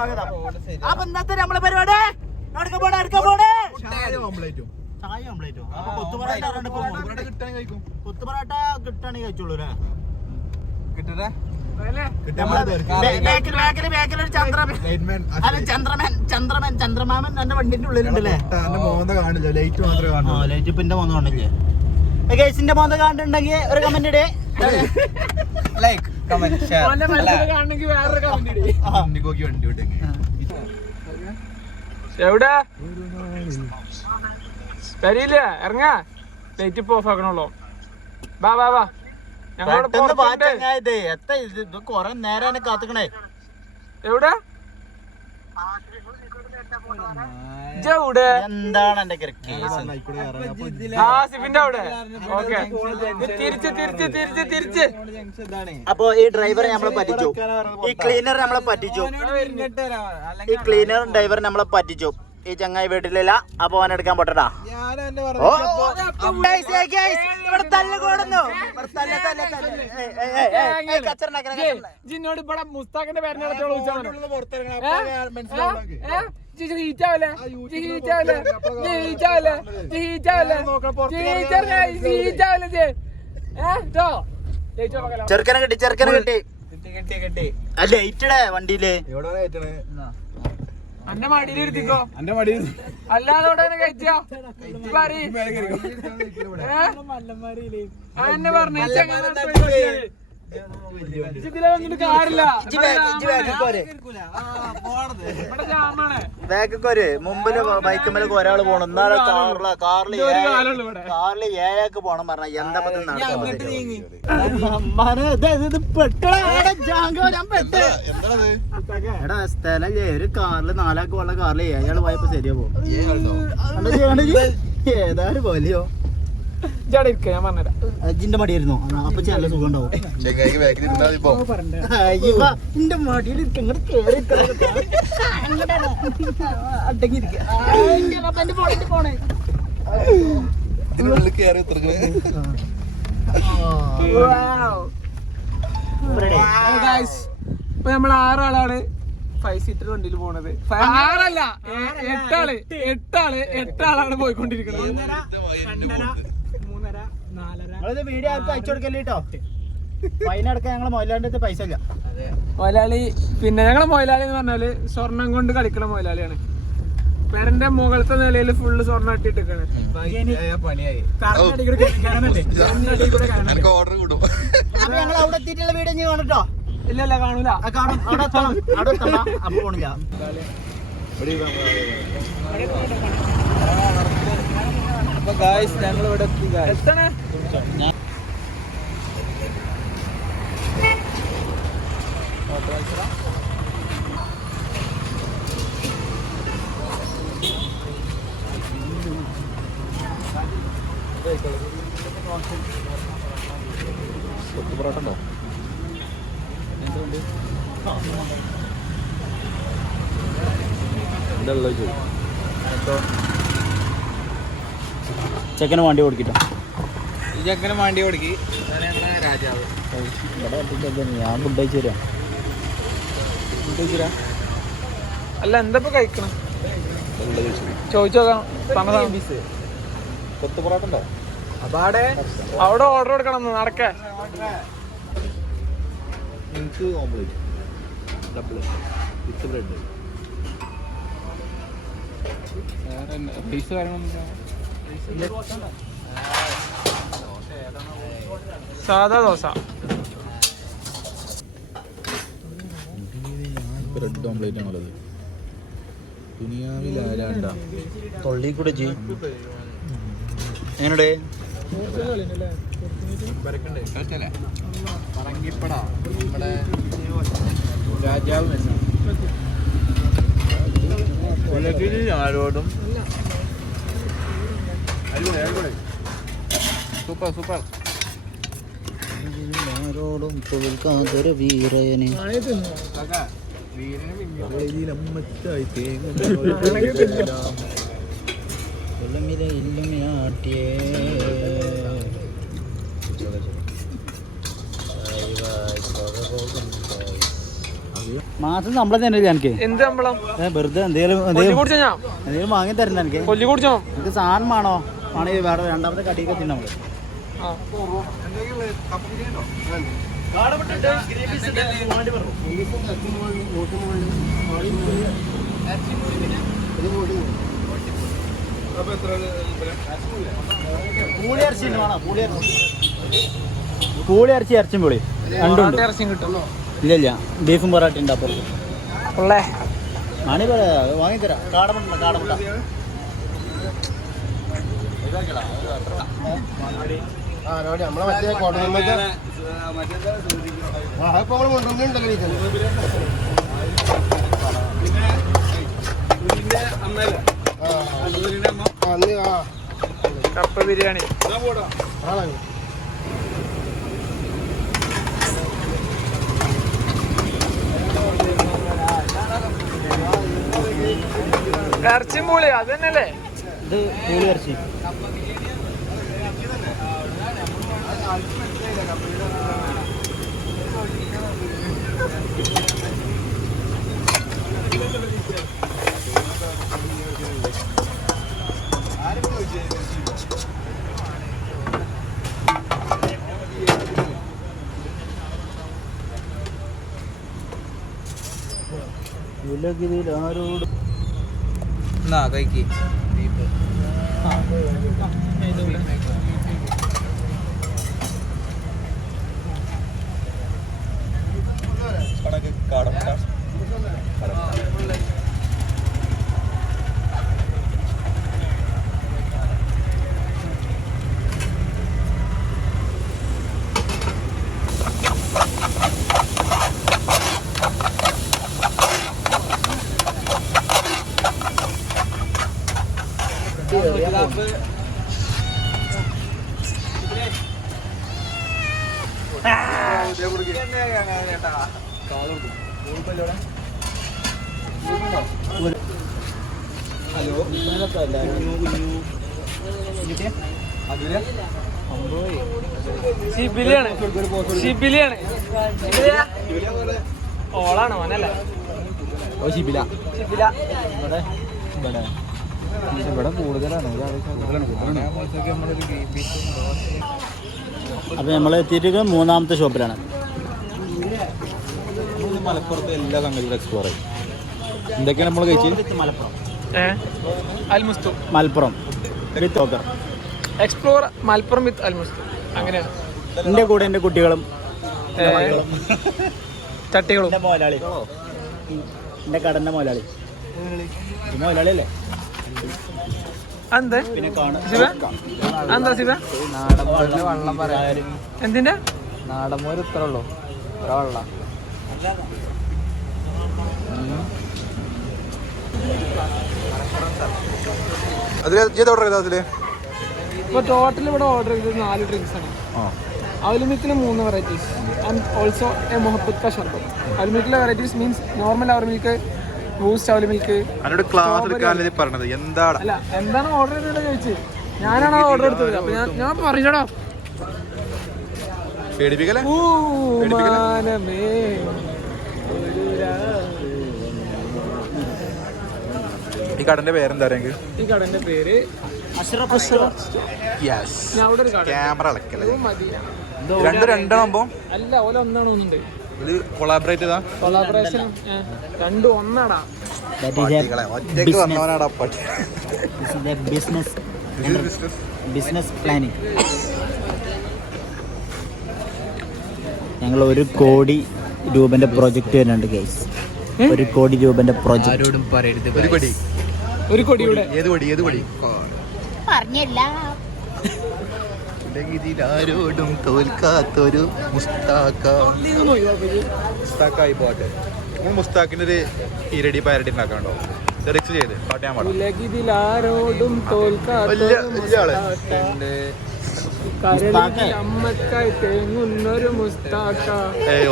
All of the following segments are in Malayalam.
സ്വാഗതം. അപ്പൊ ഇന്നത്തെ നമ്മളെ പരിപാടി? അടുക്ക പോണേ അടുക്ക പോണേ? ചായ ഓംപ്ലേറ്റോ അപ്പൊ കൊത്തുപൊറാട്ട? കൊത്തുപൊറാട്ട കിട്ടാണെങ്കിൽ കഴിച്ചോളൂ അല്ലേ? ചന്ദ്രമാമൻ എന്റെ വണ്ടിന്റെ ഉള്ളിലുണ്ടല്ലേ? കാണില്ല? ലൈറ്റ് ഇപ്പൊ മോന്ന് കാണില്ലേ? ഗൈസിന്റെ ഒരു കമന്റ് ഇടേ. ലൈക്ക് കമന്റ് ഷെയർ വണ്ടിക്കോക്കി വണ്ടി വിട്ടെങ്കിൽ എവിടെ? ഇറങ്ങാ. ലൈറ്റ് ഇപ്പൊ ഓഫ് ആക്കണല്ലോ ബാ ബാ ബാ ഞങ്ങളോട് എവിടെ? എന്താണ് എന്റെ കേസ്? ആസിഫിന്റെ അവിടെ. ഓക്കെ. തിരിച്ച് തിരിച്ച് തിരിച്ച് തിരിച്ച്. അപ്പൊ ഈ ഡ്രൈവറെ നമ്മളെ പറ്റിച്ചു. ഈ ക്ലീനർ നമ്മളെ പറ്റിച്ചു. ഈ ക്ലീനർ ഡ്രൈവർ നമ്മളെ പറ്റിച്ചു. ഈ ചങ്ങായി വീട്ടിലില്ല. അപ്പൊ അവനെടുക്കാൻ പോട്ടടാ. ഓ, ഇവിടെ. ജിന്നോട് ഇവിടെ മുസ്താഖിന്റെ ഏട്ടോ ചെറുക്കനെ കിട്ടി ചെറുക്കനെ കിട്ടി. അല്ലേ ഇറ്റടേ വണ്ടിയിൽ. എവിടെ അന്റെ മടിയിൽ ഇരുത്തിക്കോ എന്റെ മടി കഴിച്ചാ പറഞ്ഞു. ഒരു മുമ്പിൽ ബൈക്കുമ്പലൊക്കെ ഒരാൾ പോണം. എന്നാലും കാറിൽ കാറിൽ. കാറിൽ ഏഴാക്ക് പോണം പറഞ്ഞ എന്താ എടാ സ്ഥലല്ലേ ഒരു കാറിൽ നാലാക്ക് പോണ കാറിൽ ഏഴാൾ പോയപ്പോ ശരിയാ പോകും ഏതായാലും പോലെയോ ഇരിക്ക ഞാൻ പറഞ്ഞുതരാം. അജിന്റെ മടിയായിരുന്നു. അപ്പൊ നല്ല സുഖം ഉണ്ടാവും ഇങ്ങോട്ട് കേറി ഉത്തരക്കണേ. ഇപ്പൊ നമ്മൾ ആറാളാണ് ഫൈവ് സീറ്റർ വണ്ടിയിൽ പോണത്. ആറല്ല. എട്ടാൾ. എട്ടാൾ. എട്ടാളാണ് പോയിക്കൊണ്ടിരിക്കുന്നത്. വീഡിയോ ആർക്കും അയച്ചു കൊടുക്കല്ലേ കേട്ടോ ഫൈൻ അടക്കാൻ ഞങ്ങളെ മൊയിലാണ്ട് പൈസ ഇല്ല. മൊയലാളി പിന്നെ ഞങ്ങളെ മൊയലാളി എന്ന് പറഞ്ഞാൽ സ്വർണം കൊണ്ട് കളിക്കണ മൊയലാളിയാണ്. പെരന്റെ മുകളത്തെ നിലയിൽ ഫുള്ള് സ്വർണം ഇട്ടിട്ടാണ് ഞങ്ങൾ അവിടെ എത്തിയിട്ടുള്ള വീഡിയോ ഇനി കാണട്ടോ ഇല്ല ഇല്ല കാണൂല. ആ കാണും. അവിടെ എത്തണം. അവിടെ എത്തണം അപ്പൊ പോണില്ല. അപ്പൊ ഗായ്സ് ഞങ്ങൾ ഇവിടെ എത്തി എത്തണേ? പൊറോട്ട ഉണ്ടോ എന്താ ഉള്ളത് ചോദിച്ചു ചെക്കന് വണ്ടി കൊടുക്കിട്ടോ ഈ ചെക്കന് വണ്ടി ഓടിക്കി. രാജാവ്. ഞാൻ ഫുഡ് അയച്ചു തരാം അല്ല എന്താ കഴിക്കണം? ചോദിച്ചോക്കാം. കൊത്തു പൊറോട്ട ഉണ്ടോ? അവിടെ ഓർഡർ കൊടുക്കണം നടക്കേ. എനിക്ക് ഓംപ്ലേറ്റ് ഡബിൾ വിത്ത് ബ്രെഡ് സാധാ ദോശ. ബ്രെഡ് ഓംപ്ലേറ്റ് ആണുള്ളത്. ദുനിയാവിൽ ആരാണ്ട? തൊള്ളി കൂടെ ചെയ്യും നമ്മുടെ രാജാവ് ആരോടും സൂപ്പർ സൂപ്പർ. ആരോടും തോൽക്കാതൊരു വീരയന്. വെള്ളമില മാസം ശമ്പളം തന്നെ എനിക്ക്? എന്ത് ശമ്പളം? വെറുതെ എന്തെങ്കിലും എന്തെങ്കിലും വാങ്ങി തരണ്ട എനിക്ക്? കൊല്ലി കുടിച്ചോ? എനിക്ക് സാധനം വേണോ? ആണെങ്കിൽ വേറെ രണ്ടാമത്തെ കടിയൊക്കെ തിന്നാൽ പൂളി ഇറച്ചി വേണോ പൂളി ഇറച്ചി പൂളി. ഇറച്ചി ഇറച്ചും പൊളി രണ്ടുണ്ട് ഇല്ല ഇല്ല. ബീഫും പൊറാട്ട ഉണ്ട് അപ്പുറത്ത്. മണി പറയാ വാങ്ങിത്തരാം. കാടമുട്ട കാടമുട്ട. നമ്മളെ മറ്റേ അതിപ്പോ. ആ, അന്ന് ആ. കപ്പ ബിരിയാണി. ആളാണ് ഇറച്ചിയും പൂളി അത് തന്നെയല്ലേ ഇത് പൂളി ഇറച്ചി ഉലകിൽ ആരോട് എന്നാ കഴിക്ക്. ഷിബിലിയാണ് ശിബിലിയാണ് ശിബിലിയാണ് ഓളാണ് ഓനല്ലേ? ഓ ശിബില. ശിബില. ഇവിടെ ഇവിടെ. ഇവിടെ കൂടുതലാണ് അപ്പൊ നമ്മൾ എത്തിയിട്ട് മൂന്നാമത്തെ ഷോപ്പിലാണ്. മലപ്പുറത്തെ എല്ലാ സംഗതികളും എക്സ്പ്ലോർ ചെയ്യും. എന്തൊക്കെയാണ് നമ്മൾ കഴിച്ചത്? മലപ്പുറം. മലപ്പുറം വിത്ത് ഓക്കർ എക്സ്പ്ലോർ മലപ്പുറം വിത്ത് അൽമുസ്തു. അങ്ങനെയാണ് എന്റെ കൂടെ എന്റെ കുട്ടികളും ചട്ടികളും. എന്റെ മുതലാളി എന്റെ കടന്റെ മുതലാളി ഈ മുതലാളി അല്ലേ? എന്ത് ശിവ? ശിവ? വള്ളം എന്തിന്റെ നാടൻ മോര് ഇത്ര ഉള്ളു ഇത്ര വെള്ളം ഇപ്പൊ ടോട്ടൽ ഇവിടെ ഓർഡർ ചെയ്തത് നാല് ഡ്രിങ്ക്സ് ആണ്. അവലുമിക്കിൽ മൂന്ന് varieties and also a Mohabbat ka sharbat അവലുമിക്കിലെ varieties means normal അവർ മിൽക്ക് ബൂസ്റ്റ് മിൽക്ക് ക്ലാസ് എടുക്കാനല്ലേ പറഞ്ഞത്? എന്താണ്? അല്ല എന്താണ് ഓർഡർ ചെയ്തത് ചോദിച്ചു? ഞാനാണ് ഓർഡർ എടുത്തത്. അപ്പൊ ഞാൻ ഞാൻ പറഞ്ഞടാ. പേടിപ്പിക്കലേ ഈ കടന്റെ പേരെന്താ പറയുക ഈ കടന്റെ പേര് ക്യാമറ അളക്കല്ലേ? രണ്ട് രണ്ടാകുമ്പോ അല്ല ഓല ഒന്നാണ് ഒന്നുണ്ട് ഇത് കൊളാബറേറ്റ് ചെയ്താ? കൊളാബറേഷൻ രണ്ടും ഒന്നാടാ. പട്ടികളെ ഒറ്റയ്ക്ക് വന്നവനാടാ പട്ടി ബിസിനസ് ബിസിനസ് പ്ലാനിങ് ഞങ്ങൾ ഒരു കോടി രൂപന്റെ പ്രൊജക്ട് വരുന്നുണ്ട് ഗൈസ് ഒരു കോടി രൂപന്റെ പറയരുത് ഒരു കൊടി. ഒരു കൊടിയുടെ ഏത് കൊടി ഏത് കൊടി. പറഞ്ഞില്ല. ആരോടും തോൽക്കാത്തൊരു മുസ്താക്ക. മുസ്താക്കായി പോട്ടെ. നമ്മൾ മുസ്താക്കിന്റെ ഒരു ഈരടി പാരടി ഉണ്ടാക്കാണ്ടോ ലിറിക്സ് ചെയ്ത് പാട്ട് ഞാൻ പാടാം. മുസ്താക്ക. ഏയ്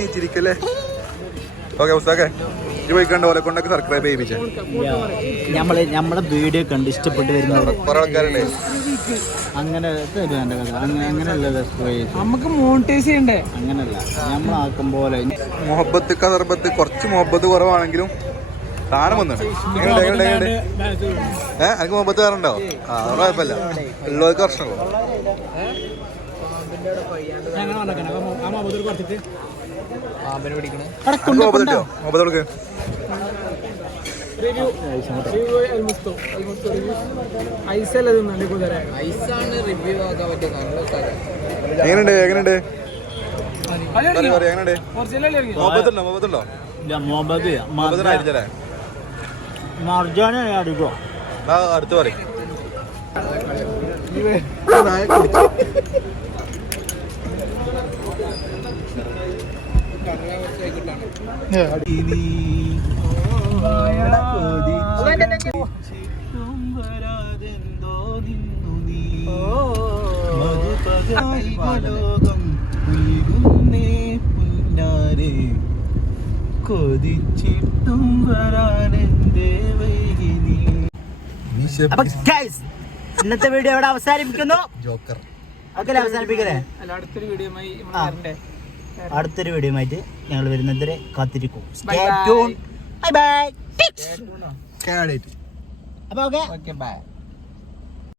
നീ ചിരിക്കലേ ഓക്കെ മുസ്താക്കേ. പോയിക്കണ്ട് പോലെ കൊണ്ടൊക്കെ സബ്സ്ക്രൈബ് ചെയ്യിപ്പിച്ചേ നമ്മൾ നമ്മുടെ വീഡിയോ കണ്ട് ഇഷ്ടപ്പെട്ട് കുറെ ആൾക്കാരുണ്ട്. അങ്ങനെ കഥ അങ്ങനെയല്ല നമുക്ക് മോണിറ്റൈസ് ചെയ്യണ്ടേ? അങ്ങനല്ല നമ്മളാക്കും പോലെ. മുഹബത്ത് കതർബത്ത് കുറച്ച് മുഹബത്ത് കുറവാണെങ്കിലും സാധനം വന്നു ഏഹ് എനിക്ക് മുഹബത്ത് കാറുണ്ടോ ആ അത് കുഴപ്പമില്ല. ഉള്ളവർക്ക് കിട്ടിയോ? മുഹബത്ത് കൊടുക്ക്. Review review Almusthu Almusthu review ഐസല്ല തിന്നാണ്ട് കുതിര. ഐസാണ് റിവ്യൂ ആക്കാൻ പറ്റിയ നല്ല സ്ഥലം. എങ്ങനെയുണ്ട്? എങ്ങനെയുണ്ട്? പറയൂ പറയൂ എങ്ങനെയുണ്ട്? ഒറിജിനൽ മുഹബത്ത് ഉണ്ടോ മുഹബത്ത്. ഉണ്ടോ മുഹമ്മദ് മുഹബത്തിന് അടിച്ചല്ലേ? മർജാനെ അടിക്കോ. കൊതിച്ചിട്ടും വരാനെന്തേ വൈകിനി. ഇന്നത്തെ വീഡിയോ ഇവിടെ അവസാനിപ്പിക്കുന്നു. ജോക്കർ. ഓക്കെ അവസാനിപ്പിക്കലേ അടുത്തൊരു വീഡിയോ. അടുത്തൊരു വീഡിയോ ആയിട്ട് ഞങ്ങൾ വരുന്നതുവരെ കാത്തിരിക്കും. ബൈ ബൈ കാഡേറ്റ് അപ്പൊ ഓക്കെ ബൈ